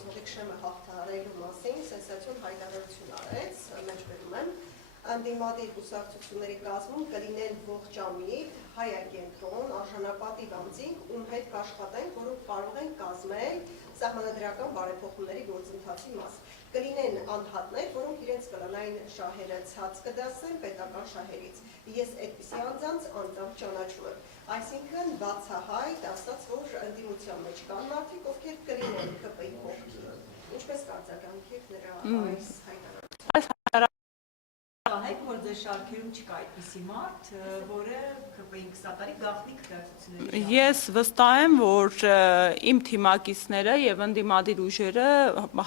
գործողի քշեմը հաղթահարելու մասին սենսացիոն հայտարարություն արեց, մեջբերում եմ, ընդդիմադիր կուսակցությունների կազմում կլինեն ողջամիտ, հայակենտրոն, արժանապատիվ անձինք, ում հետ կաշխատենք, որոնք կարող են կազմել սահմանադրական բարեփոխումների գործընթացի մաս։ Կլինեն անհատներ, որոնք իրենց կլանային շահերը ցած կդասեն պետական շահերից։ Ես այդպիսի անձանց անձամբ ճանաչում եմ։ Այսինքն բացահայտ ասած, որ ընդդիմության մեջ կան մարդիկ, ովքեր կլինեն ԿՊ-ի կողքին։ Ինչպես կարձագանքեք նրա այս հայտարարությունը։ Որ ձեր շարքերում չկա այդպիսի մարդ, որը ԿՊ-ին կսատարի գաղտնի քվեարկությունների։ Ես վստահ եմ, որ իմ թիմակիցները եւ ընդդիմադիր ուժերը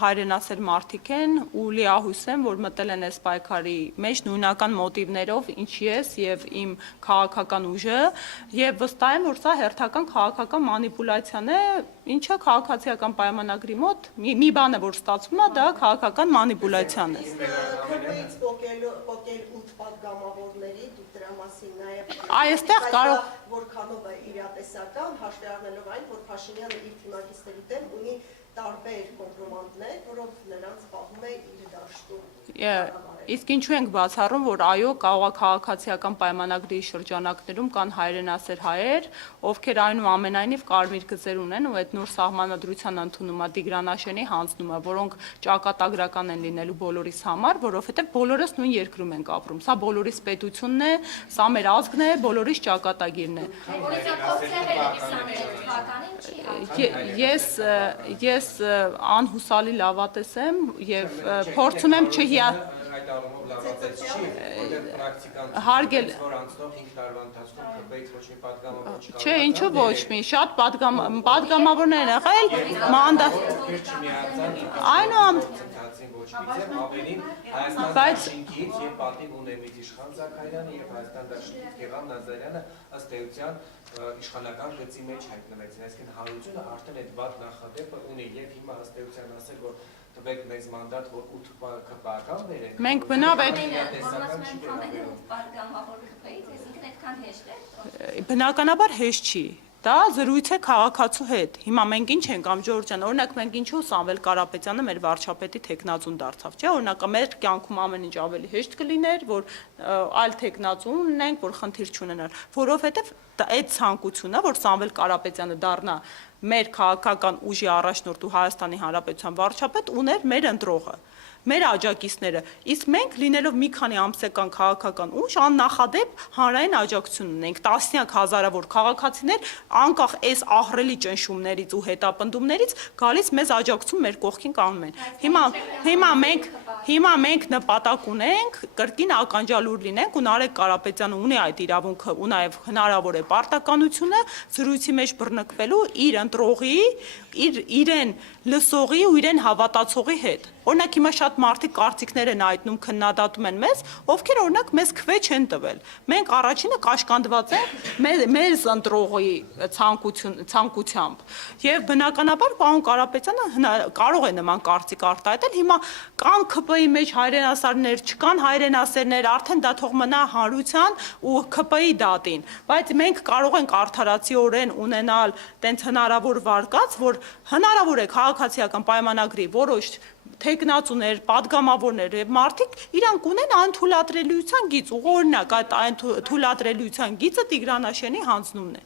հայրենասեր մարդիկ են ու լիահույս եմ, որ մտել են այս պայքարի մեջ նույնական մոտիվներով, ինչ ես եւ իմ քաղաքական ուժը, եւ վստահ եմ, որ սա հերթական քաղաքական մանիպուլյացիան է, ինչը քաղաքացիական պայմանագրի մոտ մի բան է, որ ստացվում է, դա քաղաքական մանիպուլյացիան է։ ԿՊ-ից պոկել 8 պատգամավորների, դուք դրա մասին նաև այստեղ կարող որքանով է իրատեսական, հաշվի առնելով այն, որ Փաշինյանը իր թիմակիցների դեմ ունի տարբեր կոմպրոմանտներ, որոնք նրանց պահում է իր դաշտում։ Իսկ ինչու ենք բացառում, որ այո, կարող է քաղաքացիական պայմանագրի շրջանակներում կան հայրենասեր հայեր, ովքեր այնուամենայնիվ կարմիր գծեր ունեն ու այդ նոր սահմանադրության ընդունումը Տիգրան հանձնում է, որոնք ճակատագրական են լինելու բոլորիս համար, որովհետև բոլորս նույն երկրում ենք ապրում։ Սա բոլորիս պետությունն է, սա մեր ազգն է, բոլորիս ճակատագիրն է։ Ես անհուսալի լավատես եմ եւ փորձում եմ հարգել Չէ, ինչու ոչ մի, շատ պատգամավորներ են եղել, մանդատ բայց եւ պատիվ ունեմից Իշխան Զաքարյանը եւ Հայաստան դաշնից Գեղամ Նազարյանը ըստ էության իշխանական գծի մեջ հայտնվեցին, այսինքն հանրությունը արդեն այդ վատ նախադեպը ունի եւ հիմա ըստ էության ասել, որ տվեք մեզ մանդատ, որ 8 ԿՊ-ական վերենք։ Մենք բնավ բնականաբար հեշտ չի։ Դա զրույց է քաղաքացու հետ։ Հիմա մենք ինչ ենք ամ Ջորջան, օրինակ մենք ինչու Սամվել Կարապետյանը մեր վարչապետի թեկնածուն դարձավ, չէ՞, օրինակ մեր կյանքում ամեն ինչ ավելի հեշտ կլիներ, որ այլ թեկնածու ունենք, որ խնդիր չունենար, որովհետև այդ ցանկությունը, որ Սամվել Կարապետյանը դառնա մեր քաղաքական ուժի առաջնորդ ու Հայաստանի Հանրապետության վարչապետ, ուներ մեր ընտրողը, մեր աջակիցները, իսկ մենք լինելով մի քանի ամսական քաղաքական ուժ աննախադեպ հանրային աջակցություն ունենք, տասնյակ հազարավոր քաղաքացիներ անկախ այս ահռելի ճնշումներից ու հետապնդումներից գալիս մեզ աջակցում մեր կողքին կանգնում են։ Հիմա մենք նպատակ ունենք կրկին ականջալուր լինենք ու Նարեկ Կարապետյանը ունի այդ իրավունքը ու նաև հնարավոր է պարտականությունը զրույցի մեջ բռնկվելու իր ընտրողի, իրեն լսողի ու իրեն հավատացողի հետ։ Օրինակ հիմա շատ մարդիկ կարծիքներ են այտնում, քննադատում են մեզ, ովքեր օրինակ մեզ քվե չեն տվել։ Մենք առաջինը կաշկանդված ենք մեր ընտրողի ցանկությամբ։ Եվ բնականաբար պարոն Կարապետյանը կարող է նման կարծիք արտահայտել։ Հիմա կան ԿՊ-ի մեջ հայրենասարներ, չկան հայրենասերներ, արդեն դա թող մնա հանրության ու ԿՊ-ի դատին։ Բայց մենք կարող ենք արդարացիորեն ունենալ տենց հնարավոր վարկած, որ հնարավոր է քաղաքացիական պայմանագրի որոշ թեկնածուներ, պատգամավորներ եւ մարդիկ իրանք ունեն անթույլատրելիության գիծ, օրինակ այդ անթույլատրելիության գիծը Տիգրանաշենի հանձնումն է։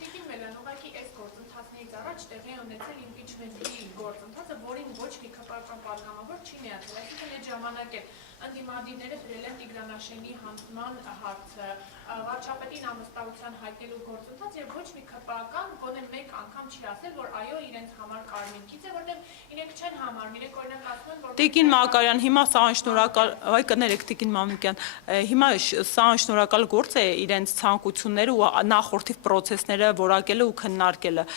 Ուղղակի այս գործընթացներից առաջ տեղի է ունեցել իմպիչմենտի գործընթացը, որին ոչ մի ԿՊ-ական պատգամավոր չի միացել, այսինքն այդ ժամանակ էլ ընդդիմադիրները գրել են Տիգրանաշենի հանձնման հարցը, վարչապետին ամստահության հայտնելու գործընթաց եւ ոչ մի ԿՊ-ական գոնե մեկ անգամ չի ասել, որ այո, իրենց համար կարմիր գիծ է, որտեղ իրենք չեն համարում, իրենք օրինակ ասում են, որ Տիկին Մակարյան, հիմա սա անշնորհակալ, այ կներեք Տիկին Մամիկյան, հիմա սա անշնորհակալ գործ է իրենց ցանկությունները ու նախորդիվ պրոցեսները որակելը ու քննարկելը։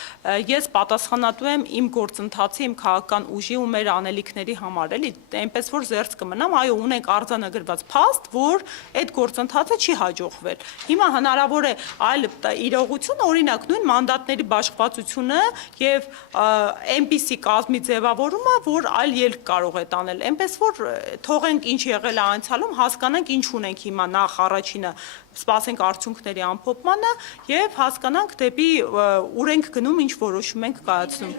Ես պատասխանատու եմ իմ գործընթացի, իմ քաղաքական ուժի ու մեր անելիքների համար, էլի, այնպես որ զերծ կմնամ, այո, ունենք արձանագրված փաստ, որ այդ գործընթացը չի հաջողվել։ Հիմա հնարավոր է այլ իրողություն, օրինակ նույն մանդատների բաշխվածությունը եւ այնպիսի կազմի ձևավորումը, որ այլ ելք կարող է տանել, այնպես որ թողենք ինչ եղել է անցյալում, հասկանանք ինչ ունենք հիմա նախ առաջինը սպասենք արդյունքների ամփոփմանը եւ հասկանանք դեպի ուր ենք գնում, ինչ որոշում ենք կայացնում։